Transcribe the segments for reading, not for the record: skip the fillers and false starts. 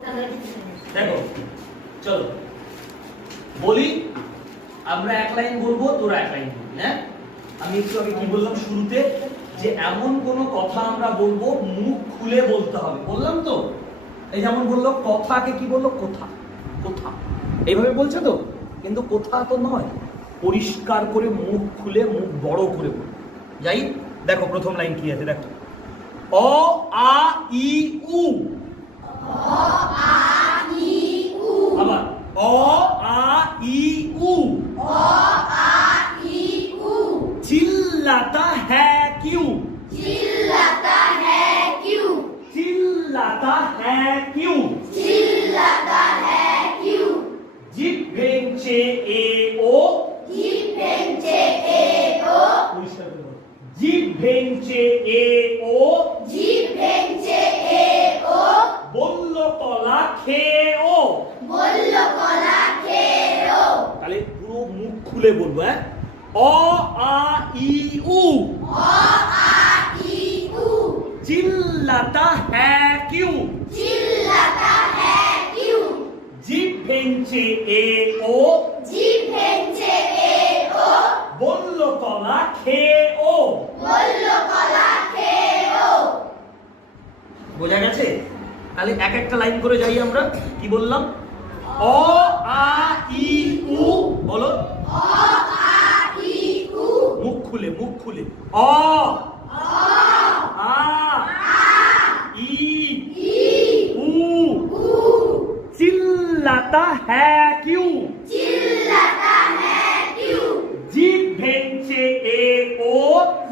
দেখো চলো বলি, আমরা এক লাইন বলবো, তোরা এক লাইন বলবি। হ্যাঁ, আমি একটু আগে কি বললাম শুরুতে, যে এমন কোন কথা আমরা বলবো মুখ খুলে বলতে হবে, বললাম তো। এই যেমন বললো কথাকে কি বললো, কোথা। কোথা এইভাবে বলছে তো, কিন্তু কোথা তো নয়, পরিষ্কার করে মুখ খুলে মুখ বড় করে বলবো। যাই দেখো প্রথম লাইন কি আছে, দেখো অ আ ই উ। আবার অ আ ই উ। चिल्लाता है क्यों? चिल्लाता है क्यों? चिल्लाता है क्यों? चिल्लाता है क्यों? जिप भेंचे ए ओ। जीप भेंचे ए ओ। जिप भेंचे ए ओ। जीप भेंचे ए ओ। बोल्लो कला खेओ। बोल्लो कला खेओ। তাহলে পুরো মুখ খুলে বলবো। হ্যাঁ, অ আ ই উ। ओ आ ई उ। चिल्लाता है क्यों? चिल्लाता है क्यों? जिप भेंचे ए ओ। जीप भेंचे ए ओ। बोल्लो कला खेओ। बोल्लो कला खेओ। বোঝা গেছে? তাহলে এক একটা লাইন করে যাই আমরা। কি বললাম? অ আ ই উ বলো। ओ आ ई उ। মুখ খুলে মুখ খুলে। অ আ ই উ। चिल्लाता है क्यों? चिल्लाता है क्यों? जीभ भेंचे ए ओ।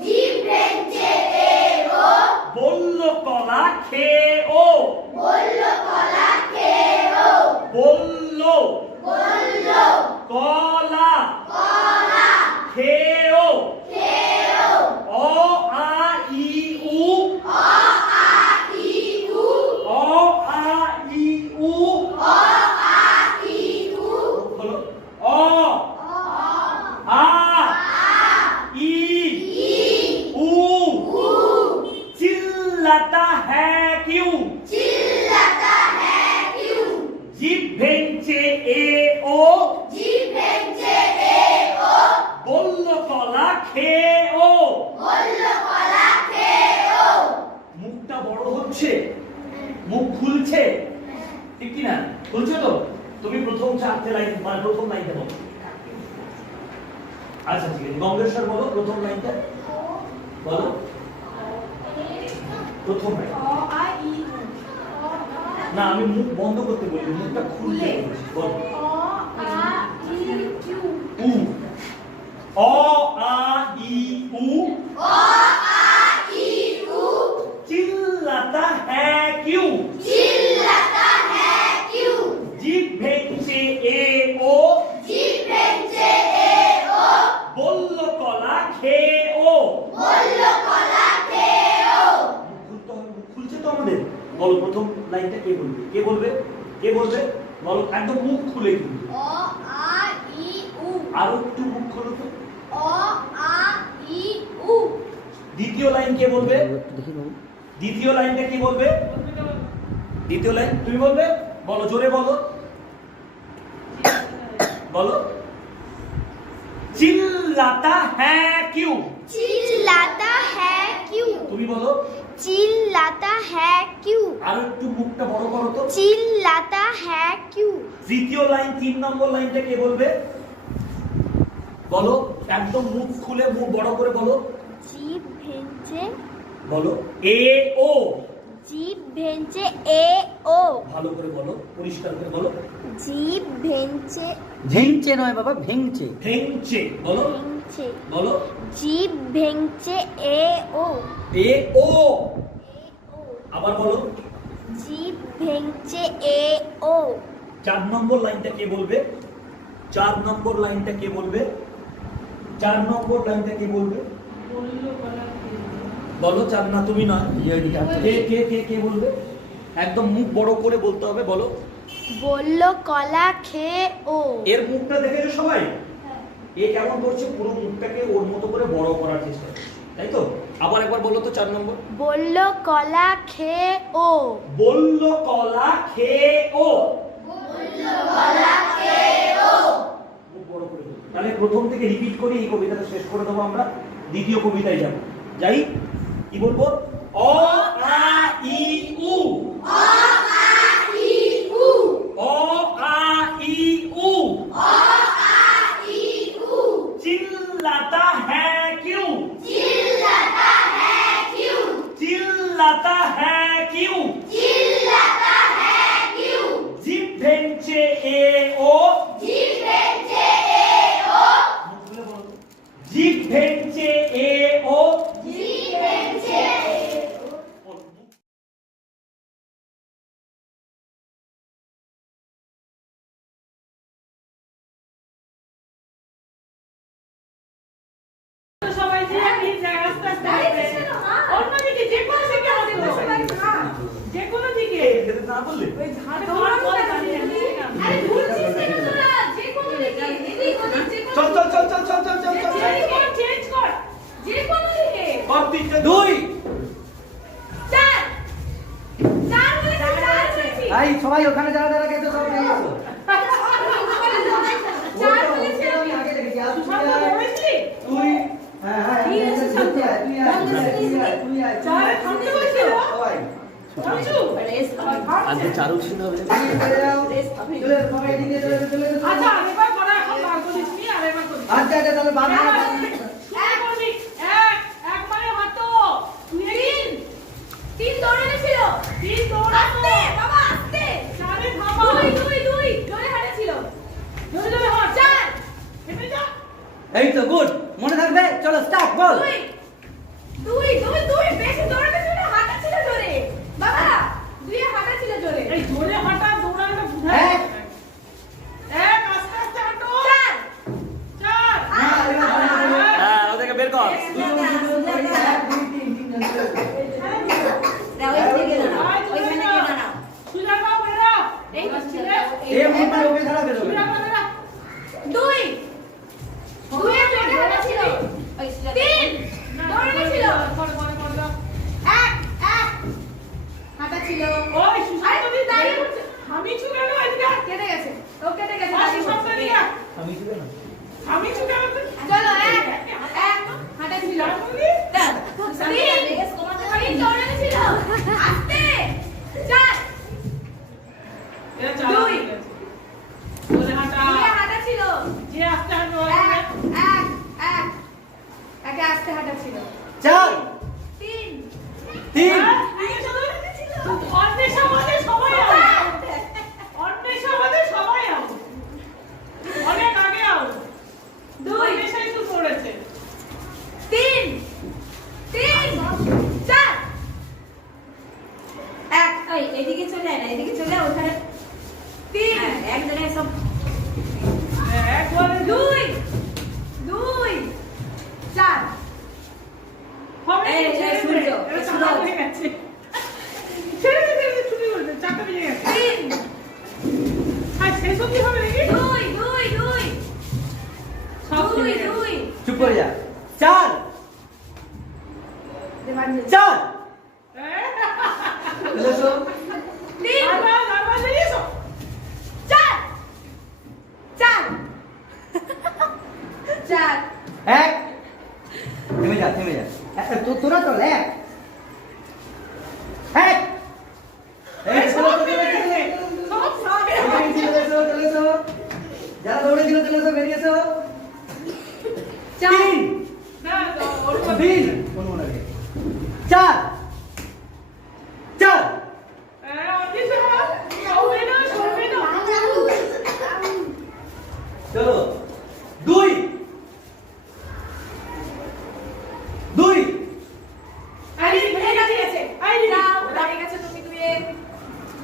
जीप भेंचे ए ओ। बोल्लो कला खेओ। बोल्लो कला खेओ। बोल्लो बोल्लो कला कला खेओ। खेओ। অ আ ই উ। ओ आ ई उ। অ আ ই উ। ओ आ ई उ। বলো অ আ ই উ। चिल्लाता है क्यों? चिल्लाता है क्यों? जीभ भेंचे ए ओ। जीप भेंचे ए ओ। बोल्लो कला खेओ। बोल्लो कला खेओ। মুখটা বড় হচ্ছে, মুখ খুলছে, ঠিক কি না? খুলছে তো? তুমি প্রথম চারটে লাইন মানে প্রথম লাইনটা বলো। আচ্ছা ঠিক আছে, গঙ্গেশ্বর বলো প্রথম লাইনটা বলো। প্রথম লাইন না, আমি মুখ বন্ধ করতে বলি, মুখটা খুলতে বলছি। বলো উ। অ আ ই উ। ओ आ ई उ। चिल्लाता है क्यों? चिल्लाता है क्यों? जीभ भेंचे ए ओ। जीप भेंचे ए ओ। बोल्लो कला खेओ। बोल्लो कला खेओ। মুখ খুলছে তো আমাদের। বলো প্রথম লাইনটা কে বলবে? কে বলবে? কে বলবে? বলো একদম মুখ খুলে কিন্তু। ओ आ ई उ। আর একটু মুখ খোলো তো। ओ आ ई उ। দ্বিতীয় লাইন কে বলবে? দ্বিতীয় লাইনটা কি বলবে? দ্বিতীয় লাইন তুমি বলবে। বলো জোরে বলো। বলো चिल्लाता है क्यों? चिल्लाता है क्यों? তুমি বলো। चिल्लाता है क्यों? আর একটু মুখটা বড় করো তো। चिल्लाता है क्यों? তৃতীয় লাইন 3 নম্বর লাইনটা কে বলবে? বলো একদম মুখ খুলে মুখ বড় করে বলো। जीप भेंचे। বলো এ ও। जीप भेंचे ए ओ। ভালো করে বলো, পরিষ্কার করে বলো। जीप भेंचे ভেঙছে নয় বাবা, ভেঙছে। ভেঙচে বলো। भेंचे। বলো जीप भेंचे ए ओ। এ ও। আবার বলো। जीप भेंचे ए ओ। 4 নম্বর লাইনটা কে বলবে? 4 নম্বর লাইনটা কে বলবে? 4 নম্বর লাইনটা কে বলবে? বলো। 4 না তুমি না, কে কে কে কে বলবে? একদম মুখ বড় করে বলতে হবে। বলো। बोल्लो कला खे ओ। এর মুখটা দেখেছো সবাই? এ কেমন করছে, পুরো মুখটাকে ওর মতো করে বড় করার চেষ্টা করছে, তাই তো? আবার একবার বলো তো 4 নম্বর। बोल्लो कला खे ओ। বললো কলা খেও। খুব বড় করে বলবো। তাহলে প্রথম থেকে রিপিট করি, এই কবিতাটা শেষ করে দেবো আমরা, দ্বিতীয় কবিতায় যাব। যাই, কি বলবো? অ আ ই উ। অ আ ই উ। चिल्लाता है क्यों? चिल्लाता है क्यों? जीभ भेंचे ए ओ। जीभ भेंचे ए ओ। সবাই যে নিজ জায়গায় আস্তে আস্তে অন্যদিকে যে কোনো দিকে যে কোনো দিকে না বললে ওই ঝাড় দেওয়ার পরে দাঁড়িয়ে আরে ঘুরছিস কেন তোরা যে কোনো দিকে এদিক ওদিক যে কোনো চল চল চল চল চল চল চল চল চেঞ্জ কর যে কোনো দিকে কর্তৃত্ব 2 চার চার বলেছি ভাই সবাই ওখানে যারা যারা গেছে সব নিয়ে আসো। চার বলেছি আমি আগে দেখেছি আর সব বলেছি তুই হ্যাঁ হ্যাঁ তুই আয় চারে থামতে বলেছিল সবাই বুঝছো আজকে চারু ছিল হবে। চলে সবাই এদিকে চলে আচ্ছা এবার করা এখন বার করিস নি আর এবার করিস আচ্ছা আচ্ছা তাহলে বাবা এক করবি এক এক মানে হাঁটো তিন তিন দৌড়ানো ছিল তিন দৌড়ানো বাবা আস্তে চারে থামা দুই জোরে হাঁটা ছিল জোরে জোরে হাঁট চার হেঁটে যা এই তো গুড মনে থাকবে চলো স্টার্ট বল দুই বেশি দৌড়ানো ছিল না হাঁটা ছিল জোরে বাবা দুই হাঁটা ছিল জোরে এই জোরে হাঁটা দৌড়ানোটা বুঝায় এক। এক আস্তে আস্তে হাঁটো চার চার হ্যাঁ ওদেরকে বের কর। এই মুহূর্তে ওকে ছাড়া বের হবে আমি চলো এক এক হাঁটা ছিল আস্তে চার দুই হাঁটা ছিল যে আস্তে হাঁটো একে আস্তে হাঁটা ছিল চার তিন তিন অন্বেষাবাদে সবাই অন্বেষাবাদে সবাই অনেক আগে দুই অন্বেষাই তো করেছে তিন তিন চার এক এদিকে চলে আয় না এদিকে চলে আয় ওখানে তিন এক জায়গায় সব একবারে দুই দুই চার হবে এই, এই, সূর্য, এটা সূর্য। চারটা বেজে গেছে ছেড়ে দে ছুটি করবে চারটা বেজে গেছে তিন আর শেষ অবধি হবে নাকি দুই সব দুই চুপ করে যা চার চার চলে এসো তিন আবার বেরিয়ে এসো চার চার চার এক থেমে যা তোরা চল এক এক এই চলো চলে এসো যারা দৌড়েছিল চলে এসো বেরিয়ে এসো তিন তিন কোন মনে লাগে চার চার চলো দুই দুই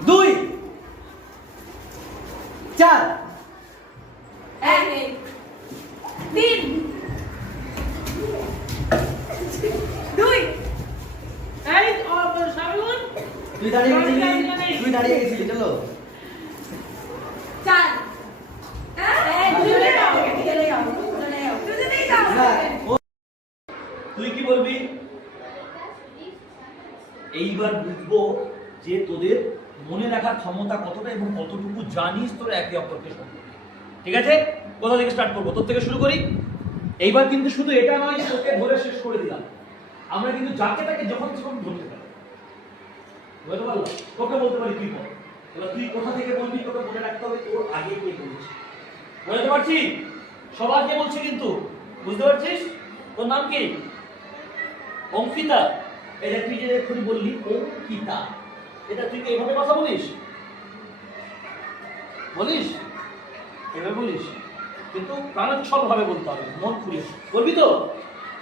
দুই চার তুই দাঁড়িয়ে গেছিলি চলো না তুই কি বলবি? এইবার বুঝবো যে তোদের মনে রাখার ক্ষমতা কতটা এবং কতটুকু জানিস তোর একে অপরকে সম্পর্কে। ঠিক আছে, কোথা থেকে স্টার্ট করবো? তোর থেকে শুরু করি। এইবার কিন্তু শুধু এটা নয় যে তোকে ধরে শেষ করে দিলাম, আমরা কিন্তু যাকে তাকে যখন তখন ধরতে পারি। বুঝতে পারলো? তোকে বলতে পারি তুই বল, এবার তুই কোথা থেকে বলবি তোকে মনে রাখতে হবে তোর আগে কে বলেছে। বুঝতে পারছি? সবাইকে বলছি কিন্তু, বুঝতে পারছিস? তোর নাম কি? অঙ্কিতা। এটা তুই যে এক্ষুনি বললি অঙ্কিতা, এটা তুই কি এইভাবে কথা বলিস? বলিস? এভাবে বলিস? কিন্তু প্রাণোচ্ছল ভাবে বলতে হবে, মন খুলে বলবি তো?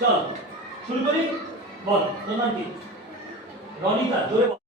চল শুরু করি। বল তোর নাম কি? রনিতা। জোরে বল।